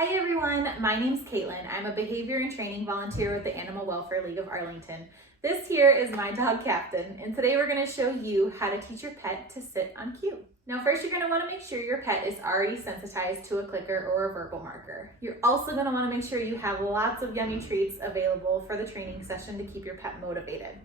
Hi everyone, my name's Caitlin. I'm a behavior and training volunteer with the Animal Welfare League of Arlington. This here is my dog Captain, and today we're going to show you how to teach your pet to sit on cue. Now first you're going to want to make sure your pet is already sensitized to a clicker or a verbal marker. You're also going to want to make sure you have lots of yummy treats available for the training session to keep your pet motivated.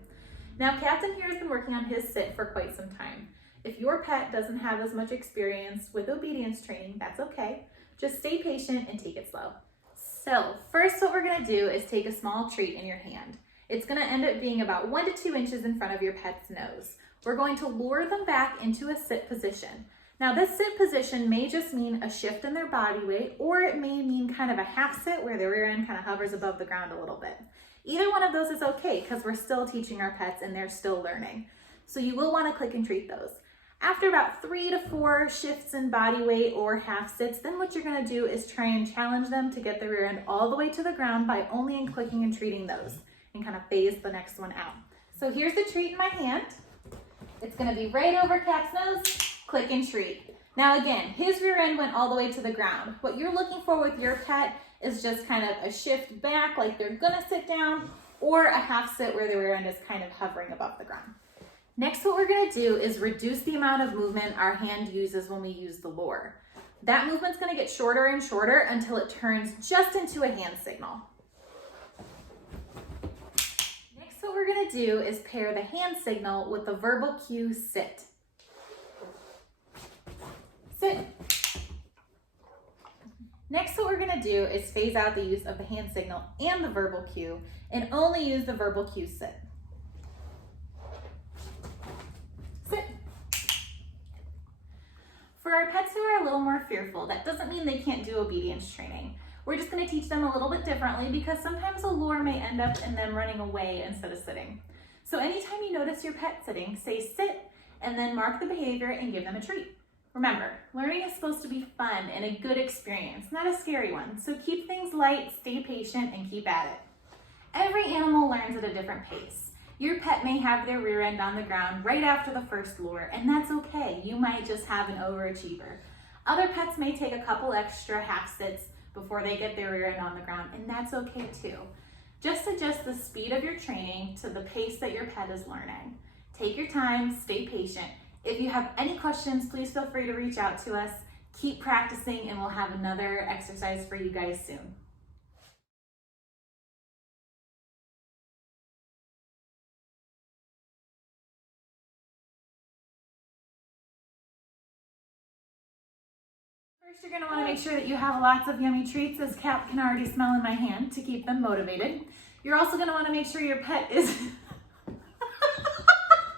Now Captain here has been working on his sit for quite some time. If your pet doesn't have as much experience with obedience training, that's okay. Just stay patient and take it slow. So first what we're gonna do is take a small treat in your hand. It's gonna end up being about 1 to 2 inches in front of your pet's nose. We're going to lure them back into a sit position. Now this sit position may just mean a shift in their body weight, or it may mean kind of a half sit where their rear end kind of hovers above the ground a little bit. Either one of those is okay because we're still teaching our pets and they're still learning. So you will wanna click and treat those. After about 3 to 4 shifts in body weight or half sits, then what you're gonna do is try and challenge them to get the rear end all the way to the ground by only clicking and treating those and kind of phase the next one out. So here's the treat in my hand. It's gonna be right over Cap's nose, click and treat. Now again, his rear end went all the way to the ground. What you're looking for with your pet is just kind of a shift back like they're gonna sit down, or a half sit where the rear end is kind of hovering above the ground. Next, what we're gonna do is reduce the amount of movement our hand uses when we use the lure. That movement's gonna get shorter and shorter until it turns just into a hand signal. Next, what we're gonna do is pair the hand signal with the verbal cue sit. Sit. Next, what we're gonna do is phase out the use of the hand signal and the verbal cue and only use the verbal cue sit. Sit. For our pets who are a little more fearful, that doesn't mean they can't do obedience training. We're just going to teach them a little bit differently because sometimes a lure may end up in them running away instead of sitting. So anytime you notice your pet sitting, say sit and then mark the behavior and give them a treat. Remember, learning is supposed to be fun and a good experience, not a scary one. So keep things light, stay patient, and keep at it. Every animal learns at a different pace. Your pet may have their rear end on the ground right after the first lure, and that's okay. You might just have an overachiever. Other pets may take a couple extra half sits before they get their rear end on the ground, and that's okay too. Just adjust the speed of your training to the pace that your pet is learning. Take your time, stay patient. If you have any questions, please feel free to reach out to us. Keep practicing, and we'll have another exercise for you guys soon. First, you're gonna wanna make sure that you have lots of yummy treats, as Cap can already smell in my hand, to keep them motivated. You're also gonna wanna make sure your pet is